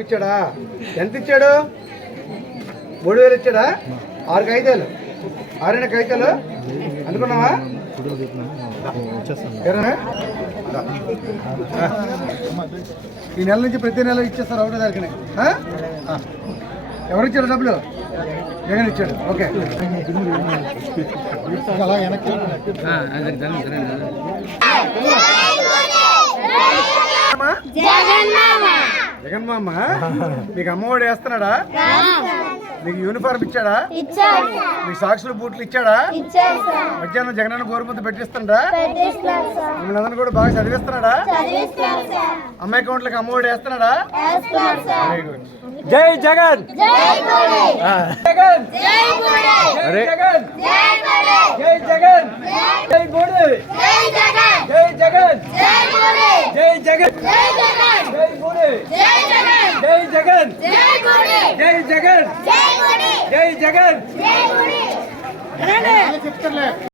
ఇచ్చాడా? ఎంత ఇచ్చాడు? 3000 ఇచ్చాడా? 6 కాగితాలు, 6 కాగితాలు అందుకున్నావా? ఈ నెల నుంచి ప్రతి నెల ఇచ్చేస్తారు ఒకటో తారీఖుని. ఎవరు ఇచ్చాడు డబ్బులు? జగన్ ఇచ్చాడు. ఓకే, అలా వెనక్కి జగన్ మామ నీకు అమ్మఒడి వేస్తున్నాడా? నీకు యూనిఫార్మ్ ఇచ్చాడా? నీకు సాక్షులు బూట్లు ఇచ్చాడా? మధ్యాహ్నం జగనన్న గోరుముద్ద పెట్టిస్తుండా? మిమ్మల్ని అందరూ కూడా బాగా చదివిస్తున్నాడా? అమ్మాయి అకౌంట్లకు అమ్మఒడి వేస్తున్నాడా? Very good. జై జగన్, జగన్, అరే జగన్, జై జగన్, జై మోడీ, జై జగన్, జై జగన్, జై మోడీ, జై జగన్, జై జగన్, జై మోడీ, జై జగన్, జై జగన్, జై మోడీ, జై జగన్, జై మోడీ, జై జగన్, జై మోడీ.